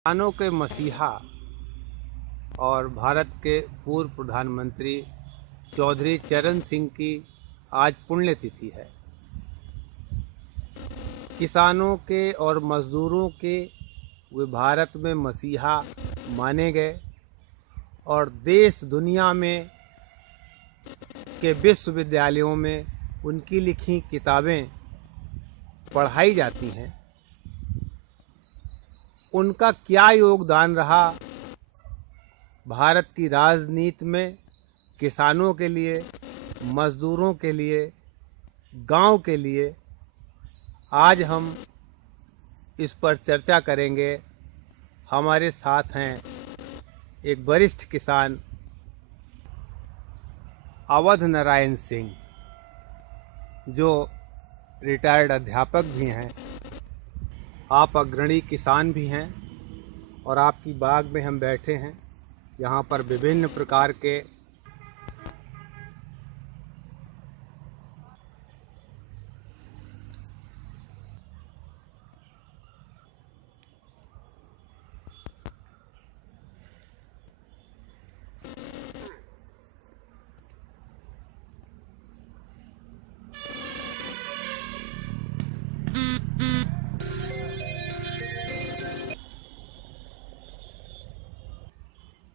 किसानों के मसीहा और भारत के पूर्व प्रधानमंत्री चौधरी चरण सिंह की आज पुण्यतिथि है। किसानों के और मजदूरों के वे भारत में मसीहा माने गए और देश दुनिया में के विश्वविद्यालयों में उनकी लिखी किताबें पढ़ाई जाती हैं। उनका क्या योगदान रहा भारत की राजनीति में, किसानों के लिए, मजदूरों के लिए, गांव के लिए, आज हम इस पर चर्चा करेंगे। हमारे साथ हैं एक वरिष्ठ किसान अवध नारायण सिंह, जो रिटायर्ड अध्यापक भी हैं। आप अग्रणी किसान भी हैं और आपकी बाग में हम बैठे हैं। यहाँ पर विभिन्न प्रकार के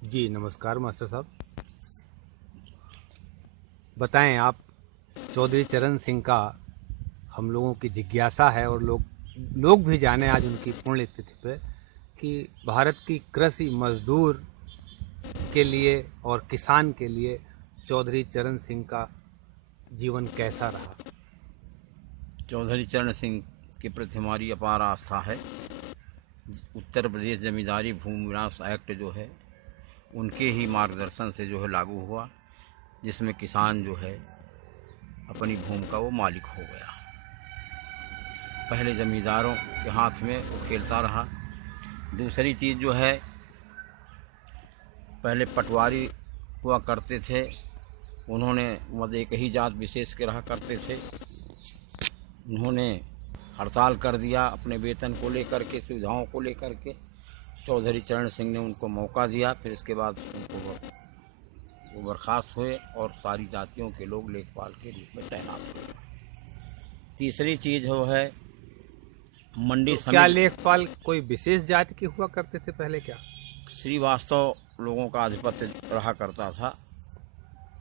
जी नमस्कार मास्टर साहब, बताएं आप। चौधरी चरण सिंह का हम लोगों की जिज्ञासा है और लोग भी जाने आज उनकी पुण्यतिथि पे कि भारत की कृषि मजदूर के लिए और किसान के लिए चौधरी चरण सिंह का जीवन कैसा रहा। चौधरी चरण सिंह के प्रति हमारी अपार आस्था है। उत्तर प्रदेश जमींदारी भूमि विनाश एक्ट जो है उनके ही मार्गदर्शन से जो है लागू हुआ, जिसमें किसान जो है अपनी भूमि का वो मालिक हो गया। पहले जमींदारों के हाथ में वो खेलता रहा। दूसरी चीज़ जो है, पहले पटवारी हुआ करते थे, उन्होंने मतलब एक ही जात विशेष के रहा करते थे। उन्होंने हड़ताल कर दिया अपने वेतन को लेकर के, सुविधाओं को लेकर के। चौधरी चरण सिंह ने उनको मौका दिया, फिर इसके बाद उनको वो बर्खास्त हुए और सारी जातियों के लोग लेखपाल के रूप में तैनात हुए। तीसरी चीज़ जो है मंडी तो क्या लेखपाल कोई विशेष जाति के हुआ करते थे पहले? क्या श्रीवास्तव लोगों का आधिपत्य रहा करता था,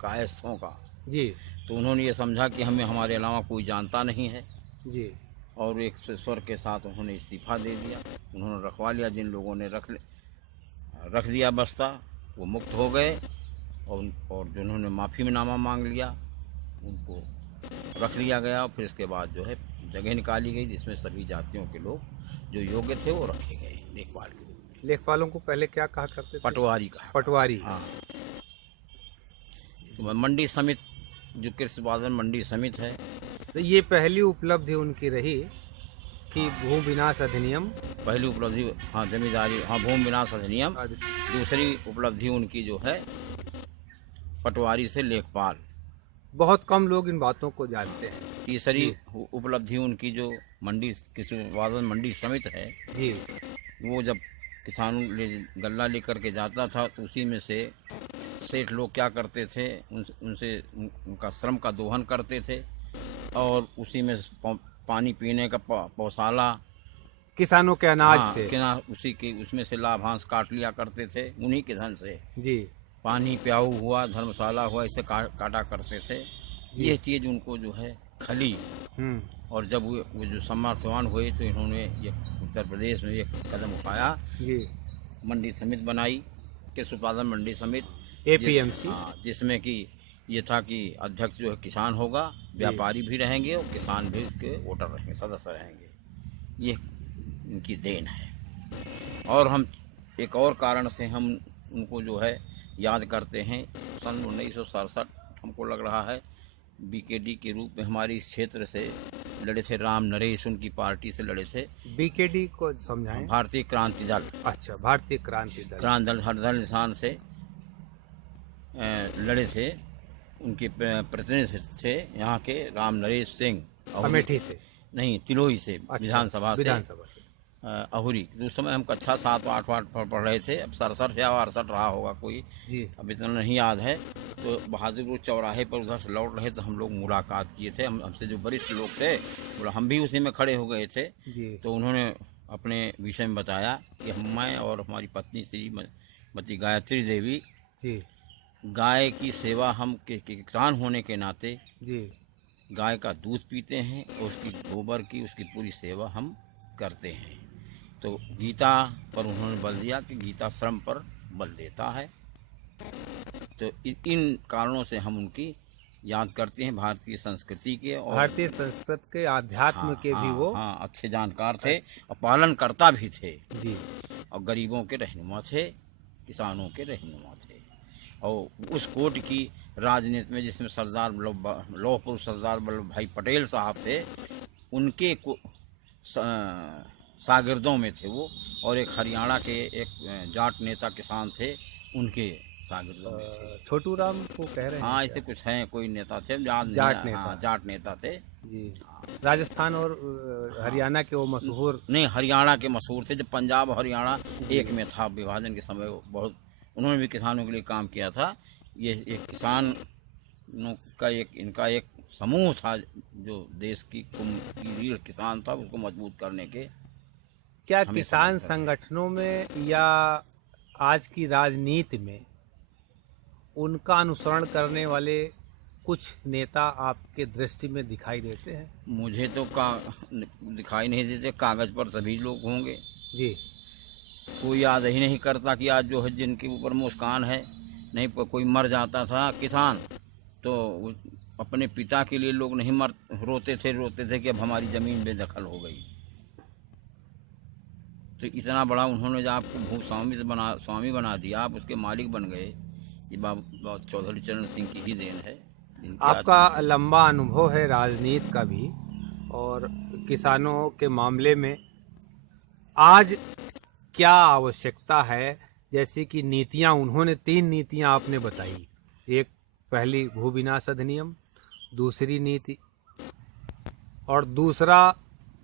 कायस्थों का जी। तो उन्होंने ये समझा कि हमें हमारे अलावा कोई जानता नहीं है जी। और एक स्वर के साथ उन्होंने इस्तीफा दे दिया। उन्होंने रखवा लिया। जिन लोगों ने रख दिया बस्ता वो मुक्त हो गए और जिन्होंने माफ़ीनामा मांग लिया उनको रख लिया गया। और फिर इसके बाद जो है जगह निकाली गई जिसमें सभी जातियों के लोग जो योग्य थे वो रखे गए लेखपाल के रूप में। लेखपालों को पहले क्या कहा करते थे? पटवारी कहा। पटवारी। हाँ। मंडी समिति, जो कृषि उत्पादन मंडी समिति है, तो ये पहली उपलब्धि उनकी रही कि भूमि विनाश अधिनियम। पहली उपलब्धि, हाँ, जमींदारी, हाँ, भूमि विनाश अधिनियम। दूसरी उपलब्धि उनकी जो है पटवारी से लेखपाल। बहुत कम लोग इन बातों को जानते हैं। तीसरी उपलब्धि उनकी जो मंडी कृषि उत्पादन मंडी समिति है जी, वो जब किसानों गल्ला लेकर के जाता था तो उसी में से सेठ लोग क्या करते थे, उनसे उनका श्रम का दोहन करते थे और उसी में पानी पीने का पौसाला, किसानों के अनाज से, उसी के उसमें से लाभांश काट लिया करते थे उन्हीं के धन से। जी। पानी प्याऊ हुआ, धर्मशाला हुआ, इसे काटा करते थे। ये चीज़ उनको जो है खली। और जब वो जो सामर्थ्यवान हुए तो इन्होंने ये उत्तर प्रदेश में एक कदम उठाया। मंडी समिति बनाई, कृषि उत्पादन मंडी समिति, APMC। जिसमें कि ये था कि अध्यक्ष जो है किसान होगा, व्यापारी भी रहेंगे और किसान भी उसके वोटर रहेंगे, सदस्य रहेंगे। ये इनकी देन है। और हम एक और कारण से हम उनको जो है याद करते हैं। सन 1967 हमको लग रहा है BKD के रूप में हमारी इस क्षेत्र से लड़े थे। राम नरेश उनकी पार्टी से लड़े थे। BKD को समझाएं। भारतीय क्रांति दल। अच्छा, भारतीय क्रांति दल। हर दल निशान से लड़े थे। उनके प्रतिनिधि थे यहाँ के राम नरेश सिंह, अमेठी से नहीं, तिलोई से। अच्छा, विधानसभा से। अहुरी। तो उस समय हम कक्षा 7 8 पढ़ रहे थे। अब 67 या 68 रहा होगा कोई, जी अब इतना नहीं याद है। तो बहादुरपुर चौराहे पर उधर से लौट रहे तो हम लोग मुलाकात किए थे। हमसे जो वरिष्ठ लोग थे, बोला हम भी उसी में खड़े हो गए थे। जी तो उन्होंने अपने विषय में बताया कि मैं और हमारी पत्नी श्रीमती गायत्री देवी जी गाय की सेवा हम किसान होने के नाते जी गाय का दूध पीते हैं और उसकी गोबर की उसकी पूरी सेवा हम करते हैं। तो गीता पर उन्होंने बल दिया कि गीता श्रम पर बल देता है। तो इन कारणों से हम उनकी याद करते हैं, भारतीय संस्कृति के और भारतीय संस्कृत के अध्यात्म के भी वो हाँ अच्छे जानकार थे और पालनकर्ता भी थे जी और गरीबों के रहनुमा थे, किसानों के रहनुमा थे। और उस कोट की राजनीति में जिसमें लौह पुरुष सरदार वल्लभ भाई पटेल साहब थे, उनके शागिर्दों में थे वो। और एक हरियाणा के एक जाट नेता किसान थे, उनके शागिर्दों में थे। छोटू राम को कह रहे हैं हाँ क्या? ऐसे कुछ हैं, कोई नेता थे, याद नहीं जाट है। नेता। हाँ जाट नेता थे जी राजस्थान और हरियाणा के वो मशहूर नहीं, हरियाणा के मशहूर थे। जब पंजाब और हरियाणा एक में था विभाजन के समय, वो बहुत उन्होंने भी किसानों के लिए काम किया था। ये एक किसानों का इनका एक समूह था जो देश की रीढ़ किसान था, उसको मजबूत करने के। क्या हमें किसान समझ आता है। संगठनों में या आज की राजनीति में उनका अनुसरण करने वाले कुछ नेता आपके दृष्टि में दिखाई देते हैं? मुझे तो दिखाई नहीं देते। कागज पर सभी लोग होंगे, जी कोई याद ही नहीं करता कि आज जो है जिनके ऊपर मुस्कान है। नहीं कोई मर जाता था किसान तो अपने पिता के लिए लोग नहीं रोते थे कि अब हमारी जमीन बेदखल हो गई। तो इतना बड़ा उन्होंने जो आपको स्वामी बना दिया, आप उसके मालिक बन गए। ये बाबा चौधरी चरण सिंह की ही देन है। आपका लंबा अनुभव है राजनीति का भी, और किसानों के मामले में आज क्या आवश्यकता है? जैसे कि नीतियां, उन्होंने 3 नीतियां आपने बताई। एक पहली भू विनाश अधिनियम, दूसरी नीति, और दूसरा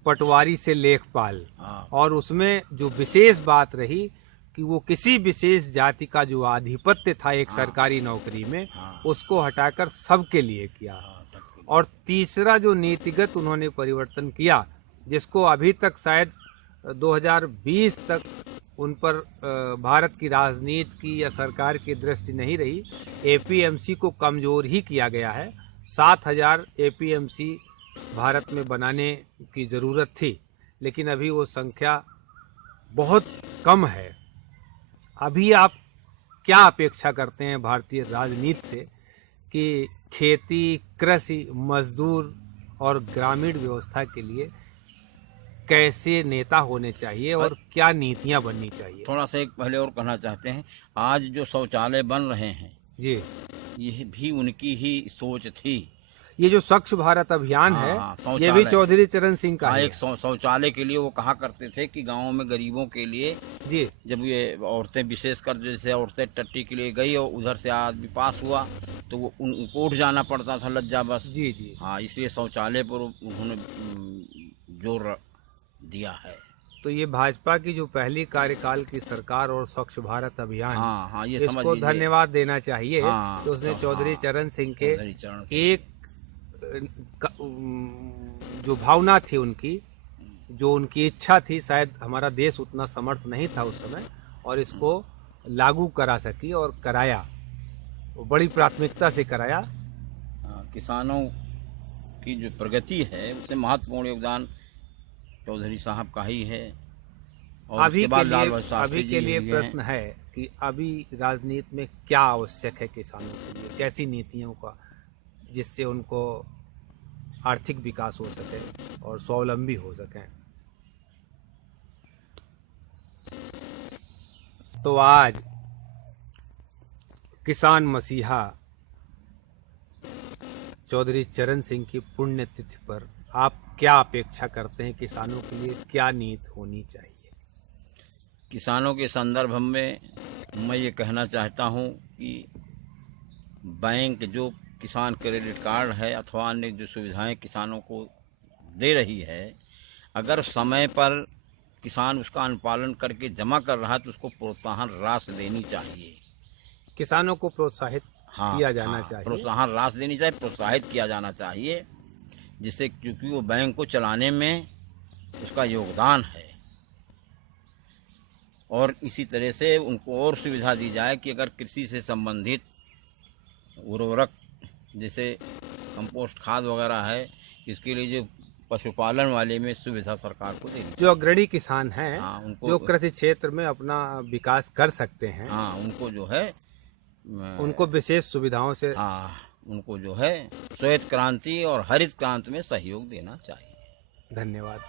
पटवारी से लेखपाल। और उसमें जो विशेष बात रही कि वो किसी विशेष जाति का जो आधिपत्य था एक सरकारी नौकरी में, उसको हटाकर सबके लिए किया। और तीसरा जो नीतिगत उन्होंने परिवर्तन किया, जिसको अभी तक शायद 2020 तक उन पर भारत की राजनीति की या सरकार की दृष्टि नहीं रही। एपीएमसी को कमजोर ही किया गया है। 7000 एपीएमसी भारत में बनाने की ज़रूरत थी, लेकिन अभी वो संख्या बहुत कम है। अभी आप क्या अपेक्षा करते हैं भारतीय राजनीति से कि खेती, कृषि, मजदूर और ग्रामीण व्यवस्था के लिए कैसे नेता होने चाहिए और क्या नीतियां बननी चाहिए? थोड़ा सा एक पहले और कहना चाहते हैं, आज जो शौचालय बन रहे हैं जी, ये भी उनकी ही सोच थी। ये जो स्वच्छ भारत अभियान हाँ, है, ये भी चौधरी चरण सिंह का है। एक शौचालय के लिए वो कहा करते थे कि गाँव में गरीबों के लिए, जी, जब ये औरतें विशेषकर जैसे औरतें टट्टी के लिए गई और उधर से आदमी पास हुआ तो वो उनको उठ जाना पड़ता था लज्जा बस। जी जी हाँ, इसलिए शौचालय पर उन्होंने जोर दिया है। तो ये भाजपा की जो पहली कार्यकाल की सरकार और स्वच्छ भारत अभियान, हाँ, ये समझ इसको लीजिए। धन्यवाद देना चाहिए हाँ, कि उसने चौधरी चरण सिंह के एक जो भावना थी उनकी, जो उनकी इच्छा थी, शायद हमारा देश उतना समर्थ नहीं था उस समय, और इसको लागू करा सकी और कराया, बड़ी प्राथमिकता से कराया। किसानों की जो प्रगति है उसमें महत्वपूर्ण योगदान चौधरी साहब का ही है। और अभी उसके के लिए प्रश्न है कि अभी राजनीति में क्या आवश्यक है किसानों के लिए, कैसी नीतियों का, जिससे उनको आर्थिक विकास हो सके और स्वावलंबी हो सकें। तो आज किसान मसीहा चौधरी चरण सिंह की पुण्यतिथि पर आप क्या अपेक्षा करते हैं? किसानों के लिए क्या नीति होनी चाहिए? किसानों के संदर्भ में मैं ये कहना चाहता हूँ कि बैंक जो किसान क्रेडिट कार्ड है अथवा अन्य जो सुविधाएं किसानों को दे रही है, अगर समय पर किसान उसका अनुपालन करके जमा कर रहा है तो उसको प्रोत्साहन राशि देनी चाहिए। किसानों को प्रोत्साहित किया जाना चाहिए। प्रोत्साहन राशि देनी चाहिए, प्रोत्साहित किया जाना चाहिए, जिससे क्योंकि वो बैंक को चलाने में उसका योगदान है। और इसी तरह से उनको और सुविधा दी जाए कि अगर कृषि से संबंधित उर्वरक जैसे कंपोस्ट खाद वगैरह है, इसके लिए जो पशुपालन वाले में सुविधा सरकार को देनी। जो अग्रणी किसान हैं, उनको जो कृषि क्षेत्र में अपना विकास कर सकते हैं, उनको जो है उनको विशेष सुविधाओं से उनको जो है श्वेत क्रांति और हरित क्रांति में सहयोग देना चाहिए। धन्यवाद।